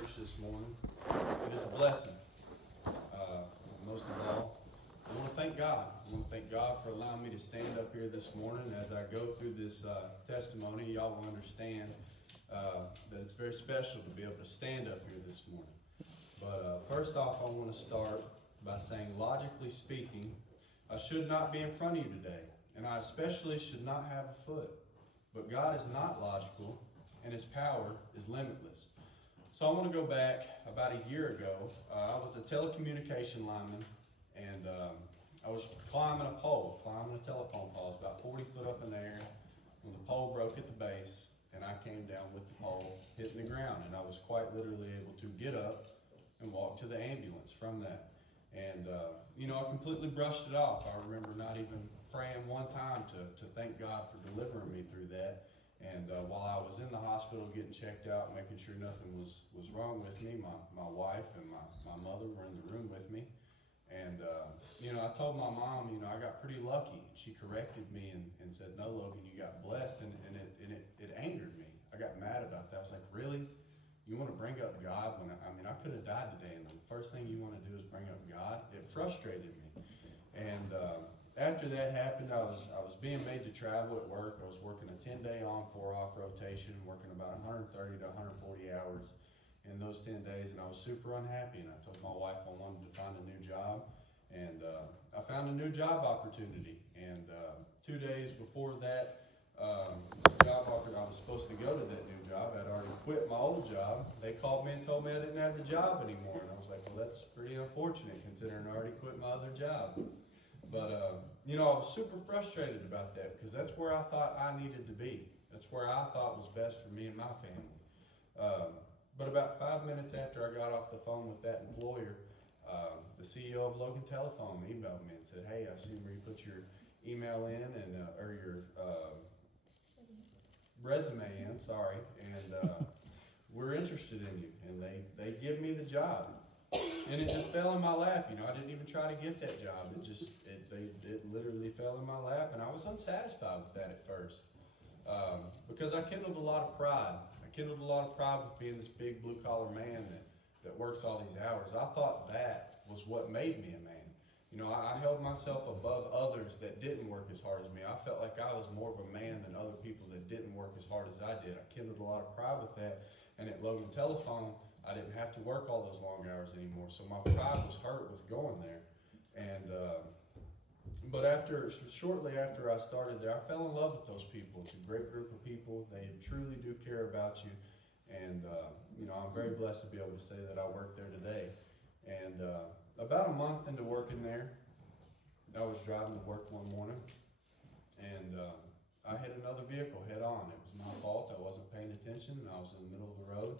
church this morning. It is a blessing. Most of all, I want to thank God. I want to thank God for allowing me to stand up here this morning. As I go through this testimony, y'all will understand that it's very special to be able to stand up here this morning. But first off, I want to start by saying, logically speaking, I should not be in front of you today, and I especially should not have a foot. But God is not logical, and His power is limitless. So I want to go back about a year ago. I was a telecommunication lineman, and I was climbing a telephone pole. It was about 40 foot up in the air when the pole broke at the base, and I came down with the pole hitting the ground, and I was quite literally able to get up and walk to the ambulance from that. And, I completely brushed it off. I remember not even praying one time to thank God for delivering me through that. And while I was in the hospital getting checked out, making sure nothing was wrong with me, my wife and my mother were in the room with me. And, I told my mom, I got pretty lucky. She corrected me and said, "No, Logan, you got blessed." And it angered me. I got mad about that. I was like, really? You want to bring up God when I could have died today, and the first thing you want to do is bring up God? It frustrated me. And after that happened, I was being made to travel at work. I was working a 10-day on, 4-off rotation, working about 130 to 140 hours in those 10 days, and I was super unhappy. And I told my wife I wanted to find a new job, and I found a new job opportunity. And 2 days before that job offer, I was supposed to go to that new job. I'd already quit my old job. They called me and told me I didn't have the job anymore. And I was like, well, that's pretty unfortunate considering I already quit my other job. But, I was super frustrated about that because that's where I thought I needed to be. That's where I thought was best for me and my family. But about 5 minutes after I got off the phone with that employer, the CEO of Logan Telephone emailed me and said, "Hey, I see where you put your email in and or your resume in, and we're interested in you." And they give me the job, and it just fell in my lap. I didn't even try to get that job. It literally fell in my lap, and I was unsatisfied with that at first because I kindled a lot of pride. I kindled a lot of pride with being this big blue collar man that works all these hours. I thought that was what made me a man. I held myself above others that didn't work as hard as me. I felt like I was more of a man than other people that didn't work as hard as I did. I kindled a lot of pride with that. And at Logan Telephone, I didn't have to work all those long hours anymore. So my pride was hurt with going there. And but shortly after I started there, I fell in love with those people. It's a great group of people. They truly do care about you. And I'm very blessed to be able to say that I work there today. And about a month into working there, I was driving to work one morning, and I hit another vehicle head on. It was my fault. I wasn't paying attention, and I was in the middle of the road,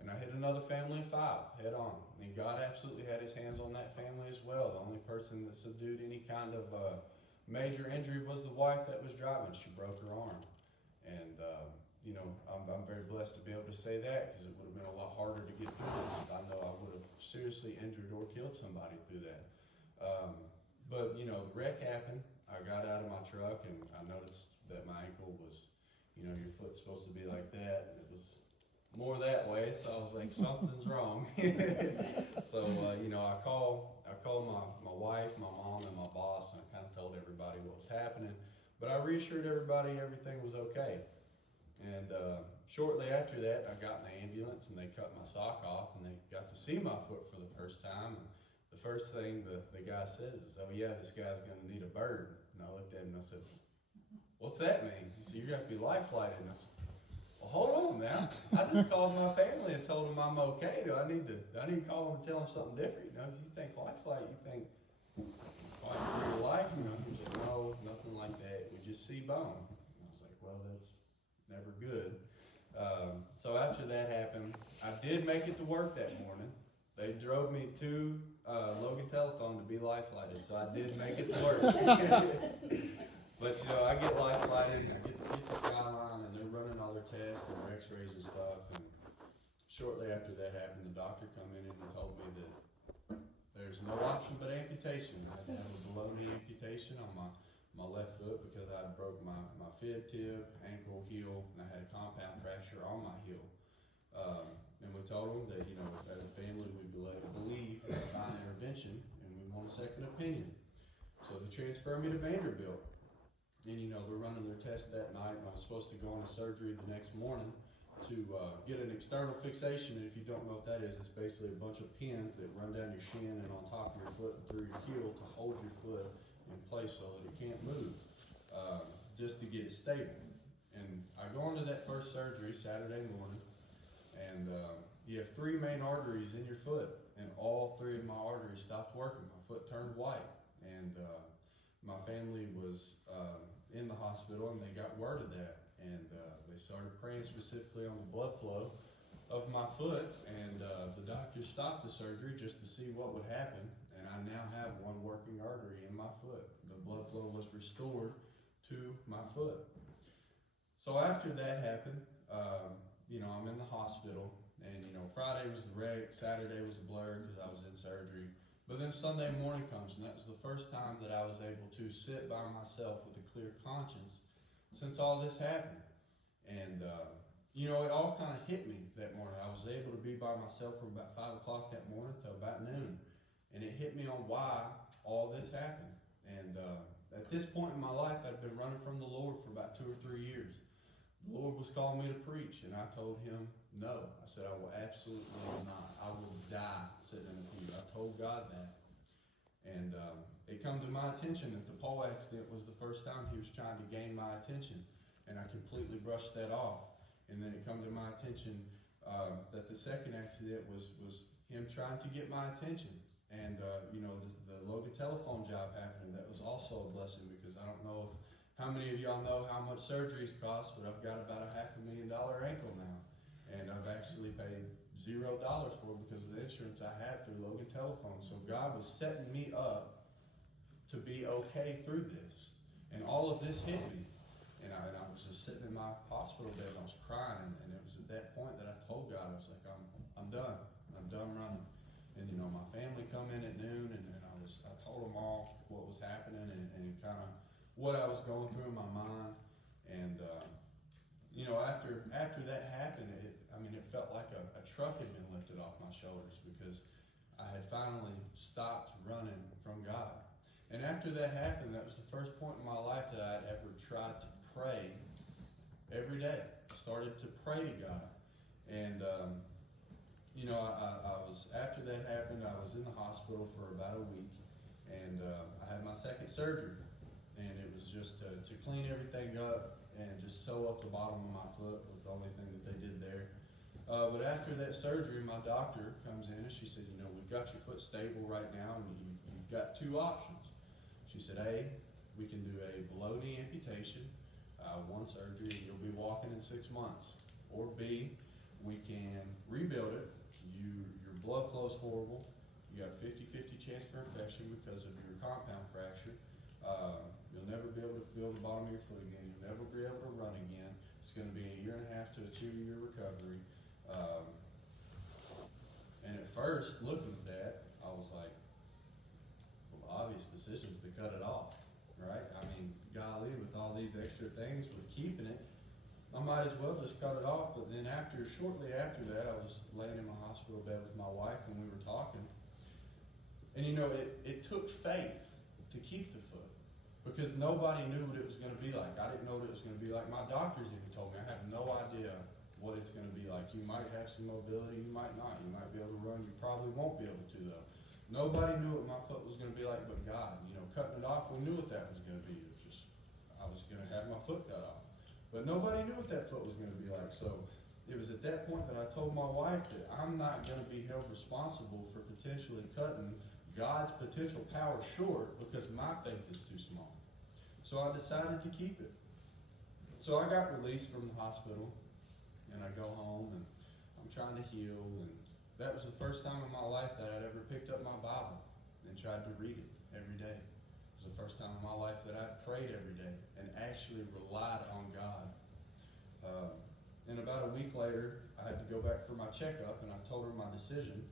and I hit another family of 5 head on. And God absolutely had His hands on that family as well. The only person that subdued any kind of major injury was the wife that was driving. She broke her arm. And I'm very blessed to be able to say that because it would have been a lot harder to get through this. I know I would have seriously injured or killed somebody through that. But the wreck happened. I got out of my truck and I noticed that my ankle was, your foot's supposed to be like that. It was more that way, so I was like, something's wrong. So, I called my wife, my mom, and my boss, and I kind of told everybody what was happening. But I reassured everybody everything was okay. And shortly after that, I got in the ambulance and they cut my sock off and they got to see my foot for the first time. And the first thing the guy says is, "Oh yeah, this guy's going to need a bird." And I looked at him and I said, "What's that mean?" He said, "You're going to be life flighted." And I said, "Well, hold on now. I just called my family and told them I'm okay. Do I need to call them and tell them something different? You think life flight, you think fight for your life?" He said, "No, nothing like that. We just see bone." And I was like, well, that's never good. So after that happened, I did make it to work that morning. They drove me to Logan Telephone to be life flighted, so I did make it to work. But I get life flighted, and I get the skyline, and they're running all their tests and their x-rays and stuff. And shortly after that happened, the doctor come in and told me that there's no option but amputation. I had to have a below-knee amputation on my left foot because I broke my fib tib, ankle, heel, and I had a compound fracture on my heel. And we told them that, you know, as a family, we believe in divine intervention, and we want a second opinion. So they transferred me to Vanderbilt. And, you know, they're running their test that night, and I was supposed to go into surgery the next morning to get an external fixation. And if you don't know what that is, it's basically a bunch of pins that run down your shin and on top of your foot and through your heel to hold your foot in place so that it can't move, just to get it stable. And I go into that first surgery Saturday morning, and you have 3 main arteries in your foot, and all 3 of my arteries stopped working. My foot turned white, and my family was in the hospital, and they got word of that, and they started praying specifically on the blood flow of my foot, and the doctor stopped the surgery just to see what would happen, and I now have 1 working artery in my foot. The blood flow was restored to my foot. So after that happened, you know, I'm in the hospital, and, you know, Friday was the wreck, Saturday was a blur because I was in surgery. But then Sunday morning comes, and that was the first time that I was able to sit by myself with a clear conscience since all this happened. And, you know, it all kind of hit me that morning. I was able to be by myself from about 5 o'clock that morning till about noon. And it hit me on why all this happened. And at this point in my life, I'd been running from the Lord for about 2 or 3 years. The Lord was calling me to preach, and I told him no. I said, I will absolutely not. I will die sitting in the pew. I told God that. And it come to my attention that the pole accident was the first time he was trying to gain my attention, and I completely brushed that off. And then it come to my attention that the second accident was him trying to get my attention. And, you know, the Logan telephone job happening, that was also a blessing, because I don't know how many of y'all know how much surgeries cost, but I've got about a $500,000 ankle now. And I've actually paid $0 for it because of the insurance I have through Logan Telephone. So God was setting me up to be okay through this. And all of this hit me. And I was just sitting in my hospital bed, and I was crying. And it was at that point that I told God, I was like, I'm done. I'm done running. And, you know, my family come in at noon, and I told them all what was happening and kind of what I was going through in my mind. And, you know, after that happened, it felt like a truck had been lifted off my shoulders, because I had finally stopped running from God. And after that happened, that was the first point in my life that I'd ever tried to pray every day. I started to pray to God. And, you know, after that happened, I was in the hospital for about a week, and I had my second surgery. And it was just to clean everything up and just sew up the bottom of my foot was the only thing that they did there. But after that surgery, my doctor comes in and she said, you know, we've got your foot stable right now, and you've got 2 options. She said, A, we can do a below-knee amputation, 1 surgery, and you'll be walking in 6 months. Or B, we can rebuild it. Your blood flow's horrible. You got a 50-50 chance for infection because of your compound fracture. You'll never be able to feel the bottom of your foot again. You'll never be able to run again. It's going to be a 1.5 to a 2-year recovery. And at first, looking at that, I was like, well, the obvious decision is to cut it off, right? I mean, golly, with all these extra things, with keeping it, I might as well just cut it off. But then shortly after that, I was laying in my hospital bed with my wife, and we were talking. And, you know, it took faith to keep the foot, because nobody knew what it was going to be like. I didn't know what it was going to be like. My doctors even told me, I have no idea what it's going to be like. You might have some mobility, you might not. You might be able to run, you probably won't be able to, though. Nobody knew what my foot was going to be like but God. You know, cutting it off, we knew what that was going to be. It was just, I was going to have my foot cut off. But nobody knew what that foot was going to be like. So it was at that point that I told my wife that I'm not going to be held responsible for potentially cutting God's potential power short because my faith is too small. So I decided to keep it. So I got released from the hospital, and I go home, and I'm trying to heal, and that was the first time in my life that I'd ever picked up my Bible and tried to read it every day. It was the first time in my life that I prayed every day and actually relied on God. And about a week later, I had to go back for my checkup, and I told her my decision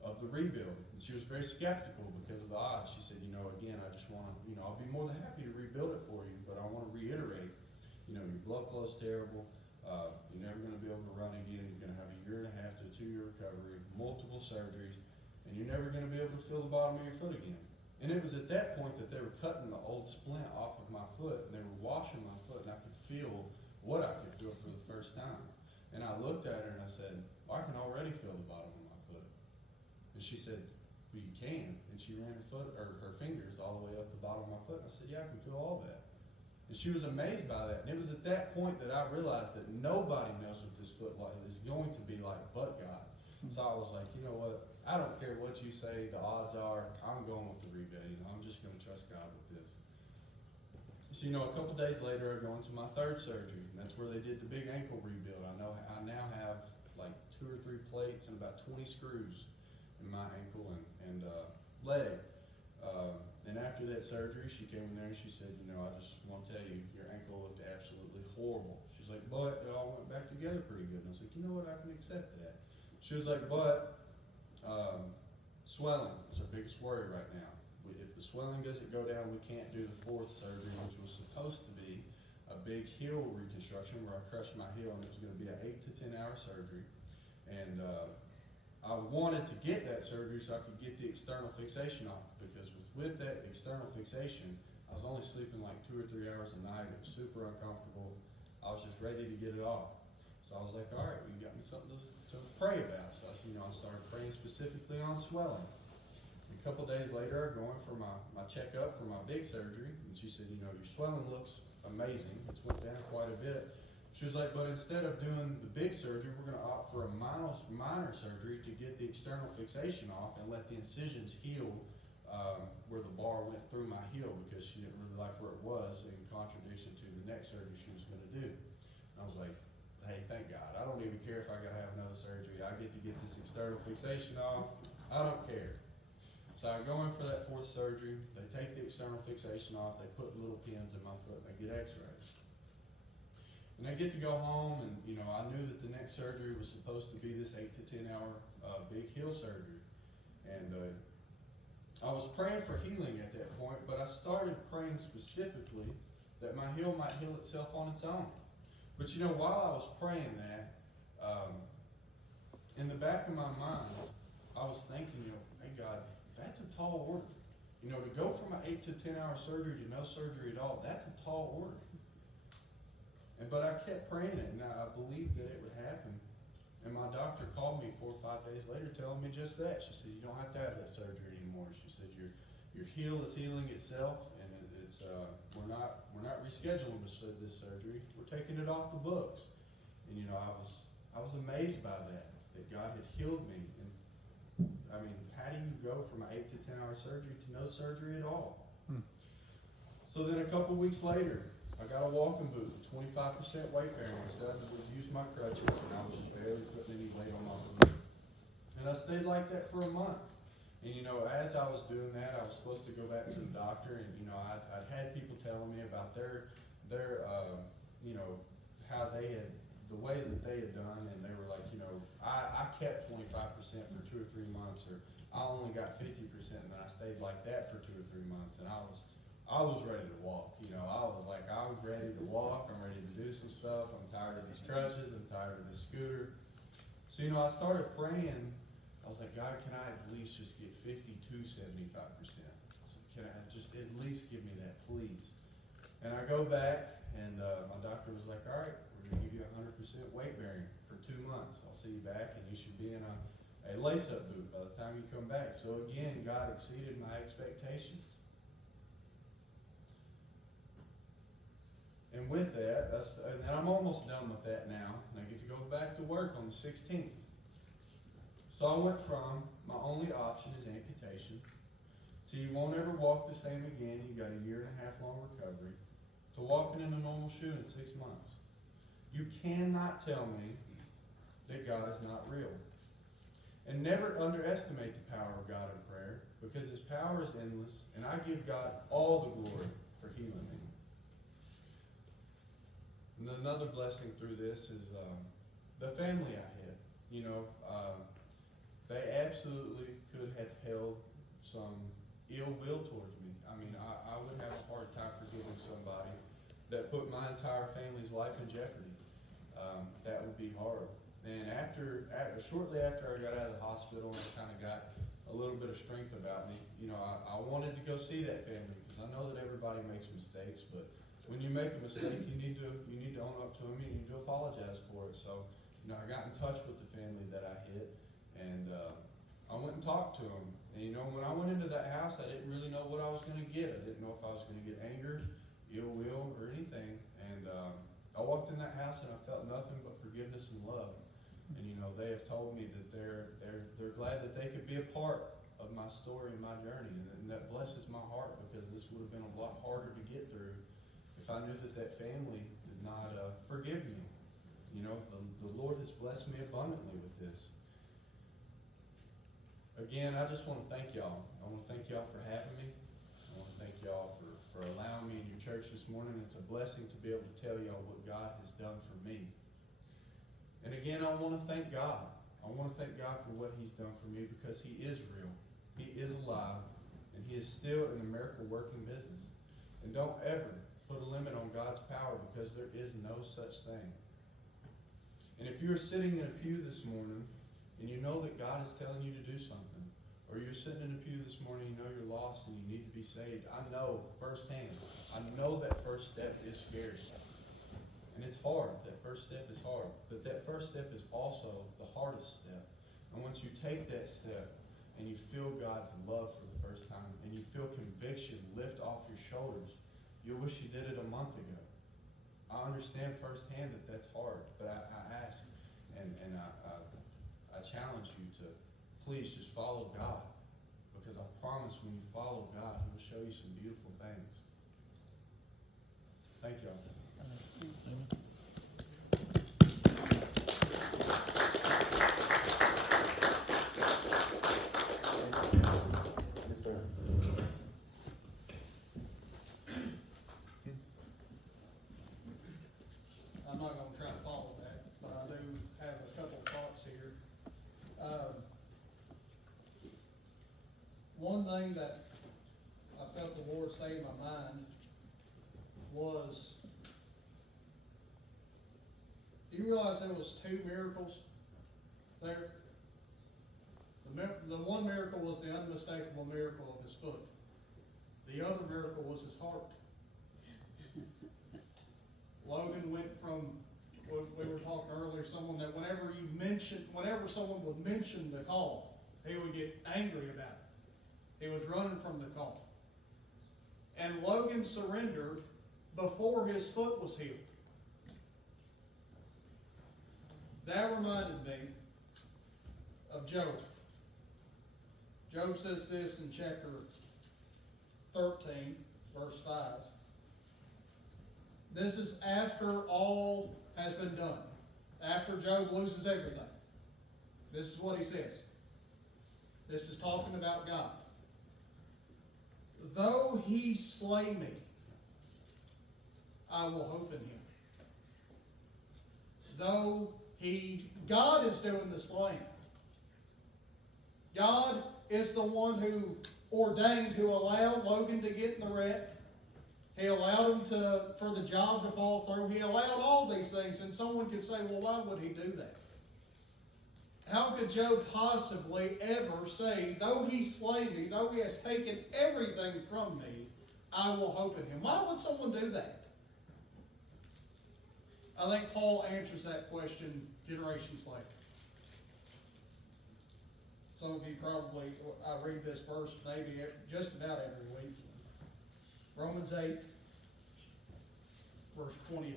of the rebuild. And she was very skeptical because of the odds. She said, you know, again, I just want to, you know, I'll be more than happy to rebuild it for you, but I want to reiterate, you know, your blood flow's terrible. You're never going to be able to run again. You're going to have a 1.5 to 2 year recovery, multiple surgeries, and you're never going to be able to feel the bottom of your foot again. And it was at that point that they were cutting the old splint off of my foot, and they were washing my foot, and I could feel what I could feel for the first time. And I looked at her and I said, well, I can already feel the bottom of my foot. And she said, well, you can. And she ran her fingers all the way up the bottom of my foot. And I said, yeah, I can feel all that. And she was amazed by that. And it was at that point that I realized that nobody knows what this foot is going to be like but God. So I was like, you know what? I don't care what you say. The odds are I'm going with the rebuild. I'm just going to trust God with this. So, a couple days later, I go into my third surgery. And that's where they did the big ankle rebuild. I now have like 2 or 3 plates and about 20 screws in my ankle and leg. And after that surgery, she came in there and she said, I just want to tell you, your ankle looked absolutely horrible. She's like, but it all went back together pretty good. And I was like, you know what, I can accept that. She was like, but swelling is our biggest worry right now. If the swelling doesn't go down, we can't do the 4th surgery, which was supposed to be a big heel reconstruction where I crushed my heel, and it was going to be an 8 to 10 hour surgery. And I wanted to get that surgery so I could get the external fixation off, because with that external fixation, I was only sleeping like 2 or 3 hours a night. It was super uncomfortable. I was just ready to get it off. So I was like, all right, well, you got me something to pray about. So I started praying specifically on swelling. A couple days later, I go in for my checkup for my big surgery, and she said, your swelling looks amazing. It's went down quite a bit. She was like, but instead of doing the big surgery, we're going to opt for a minor surgery to get the external fixation off and let the incisions heal where the bar went through my heel, because she didn't really like where it was, in contradiction to the next surgery she was going to do. And I was like, hey, thank God. I don't even care if I got to have another surgery. I get to get this external fixation off. I don't care. So I go in for that 4th surgery. They take the external fixation off. They put little pins in my foot, and I get x-rays. And I get to go home, and I knew that the next surgery was supposed to be this 8 to 10 hour big heel surgery. And I was praying for healing at that point, but I started praying specifically that my heel might heal itself on its own. But while I was praying that, in the back of my mind, I was thinking, hey God, that's a tall order. To go from an 8 to 10 hour surgery to no surgery at all, that's a tall order. But I kept praying it, and I believed that it would happen. And my doctor called me 4 or 5 days later telling me just that. She said, you don't have to have that surgery anymore. She said, your heel is healing itself, and it's we're not rescheduling this surgery. We're taking it off the books. And I was amazed by that God had healed me. And how do you go from an 8 to 10 hour surgery to no surgery at all? So then a couple weeks later, I got a walking boot, 25% weight bearing. So I would use my crutches, and I was just barely putting any weight on my boot. And I stayed like that for a month. And as I was doing that, I was supposed to go back to the doctor, and I'd had people telling me about their how they had, the ways that they had done, and they were like, I kept 25% for 2 or 3 months, or I only got 50%, and then I stayed like that for 2 or 3 months, and I was ready to walk. I was like, I'm ready to walk. I'm ready to do some stuff. I'm tired of these crutches. I'm tired of this scooter. So I started praying. I was like, God, can I at least just get 50 to 75%? So can I just at least give me that, please? And I go back, and my doctor was like, all right, we're going to give you 100% weight bearing for 2 months. I'll see you back, and you should be in a lace-up boot by the time you come back. So again, God exceeded my expectations. And with that, and I'm almost done with that now, and I get to go back to work on the 16th. So I went from my only option is amputation, to you won't ever walk the same again, you got a 1.5 long recovery, to walking in a normal shoe in 6 months. You cannot tell me that God is not real. And never underestimate the power of God in prayer, because His power is endless, and I give God all the glory for healing me. And another blessing through this is the family I had. They absolutely could have held some ill will towards me. I would have a hard time forgiving somebody that put my entire family's life in jeopardy. that would be hard. And shortly after I got out of the hospital and kind of got a little bit of strength about me, I wanted to go see that family, because I know that everybody makes mistakes, but when you make a mistake, you need to own up to them, you need to apologize for it. So, I got in touch with the family that I hit, and I went and talked to them. And when I went into that house, I didn't really know what I was going to get. I didn't know if I was going to get anger, ill will, or anything. And I walked in that house and I felt nothing but forgiveness and love. And they have told me that they're glad that they could be a part of my story and my journey, and that blesses my heart, because this would have been a lot harder to get through if I knew that family did not forgive me. The Lord has blessed me abundantly with this. Again, I just want to thank y'all. I want to thank y'all for having me. I want to thank y'all for allowing me in your church this morning. It's a blessing to be able to tell y'all what God has done for me. And again, I want to thank God. I want to thank God for what He's done for me, because He is real. He is alive, and He is still in the miracle working business. And don't ever put a limit on God's power, because there is no such thing. And if you're sitting in a pew this morning and you know that God is telling you to do something, or you're sitting in a pew this morning, you know you're lost and you need to be saved, I know firsthand, that first step is scary. And it's hard. That first step is hard. But that first step is also the hardest step. And once you take that step and you feel God's love for the first time, and you feel conviction lift off your shoulders, you'll wish you did it a month ago. I understand firsthand that that's hard, but I ask and I challenge you to please just follow God, because I promise when you follow God, He will show you some beautiful things. Thank y'all. Yes, sir. I'm not going to try to follow that, but I do have a couple thoughts here. One thing that I felt the Lord say in my mind was, do you realize there was 2 miracles there? The one miracle was the unmistakable miracle of his foot. The other miracle was his heart. Logan went from, we were talking earlier, someone that whenever someone would mention the call, he would get angry about it. He was running from the call. And Logan surrendered before his foot was healed. That reminded me of Job. Job says this in chapter 13, verse 5. This is after all has been done. After Job loses everything. This is what he says. This is talking about God. Though he slay me, I will hope in him. God is doing the slaying. God is the one who ordained, who allowed Logan to get in the wreck. He allowed him for the job to fall through. He allowed all these things. And someone could say, well, why would he do that? How could Job possibly ever say, though he slay me, though he has taken everything from me, I will hope in him? Why would someone do that? I think Paul answers that question generations later. Some of you probably, I read this verse maybe just about every week. Romans 8, verse 28.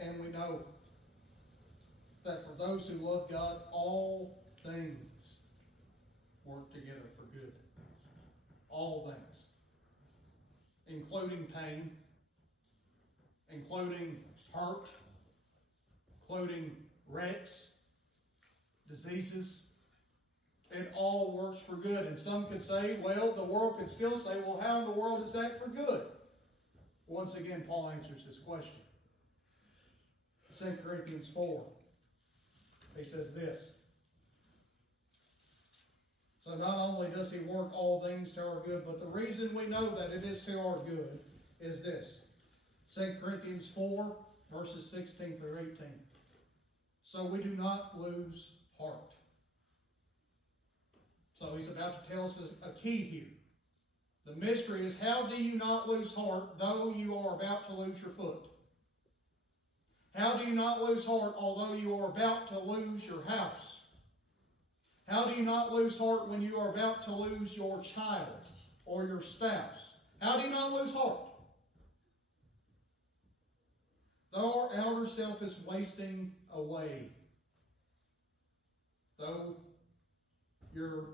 And we know that for those who love God, all things work together for good. All things. Including pain, including hurt, including wrecks, diseases. It all works for good. And some could say, well, the world could still say, well, how in the world is that for good? Once again, Paul answers this question. 2 Corinthians 4, he says this. So not only does he work all things to our good, but the reason we know that it is to our good is this. 2 Corinthians 4, verses 16 through 18. So we do not lose heart. So he's about to tell us a key here. The mystery is, how do you not lose heart though you are about to lose your foot? How do you not lose heart although you are about to lose your house? How do you not lose heart when you are about to lose your child or your spouse? How do you not lose heart? Though our outer self is wasting away, though your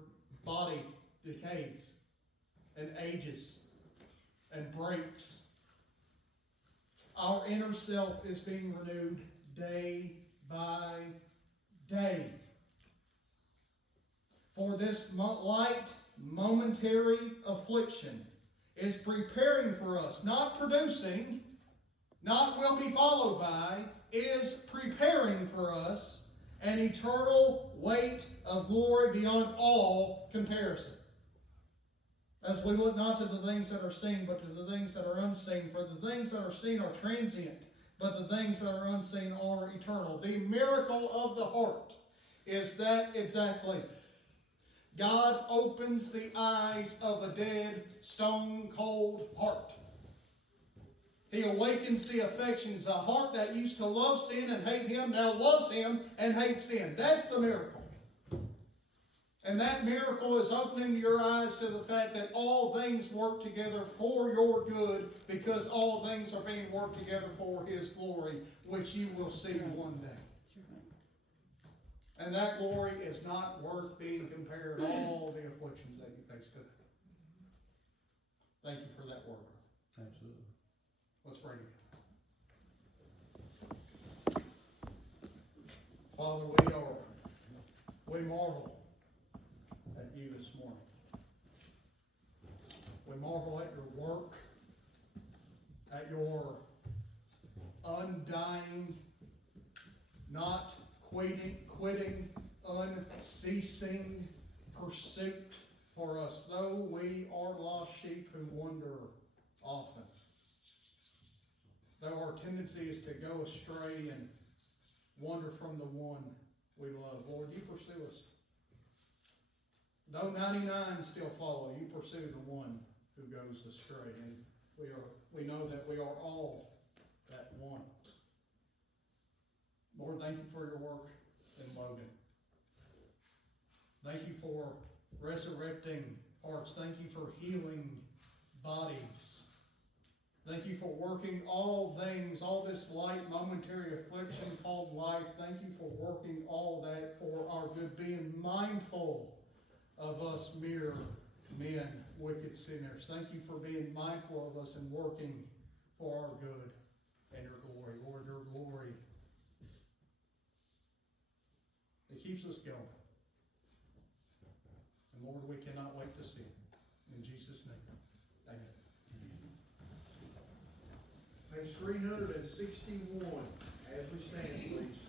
body decays and ages and breaks, our inner self is being renewed day by day. For this light, momentary affliction is preparing for us, not producing, not will be followed by, is preparing for us an eternal weight of glory beyond all comparison. As we look not to the things that are seen, but to the things that are unseen. For the things that are seen are transient, but the things that are unseen are eternal. The miracle of the heart is that exactly. God opens the eyes of a dead, stone-cold heart. He awakens the affections. A heart that used to love sin and hate Him now loves Him and hates sin. That's the miracle. And that miracle is opening your eyes to the fact that all things work together for your good, because all things are being worked together for His glory, which you will see one day. And that glory is not worth being compared to all the afflictions that you face today. Thank you for that word. Absolutely. Let's pray together. Father, we marvel at you this morning. We marvel at your work, at your undying, not quitting, unceasing pursuit for us, though we are lost sheep who wander often. Though our tendency is to go astray and wander from the one we love. Lord, you pursue us. Though 99 still follow, you pursue the one who goes astray. And we know that we are all that one. Lord, thank you for your work in Logan. Thank you for resurrecting hearts. Thank you for healing bodies. Thank you for working all things, all this light momentary affliction called life. Thank you for working all that for our good, being mindful of us mere men, wicked sinners. Thank you for being mindful of us and working for our good and your glory. Lord, your glory, it keeps us going. And Lord, we cannot wait to see it. In Jesus' name, amen. Page 361, as we stand, please.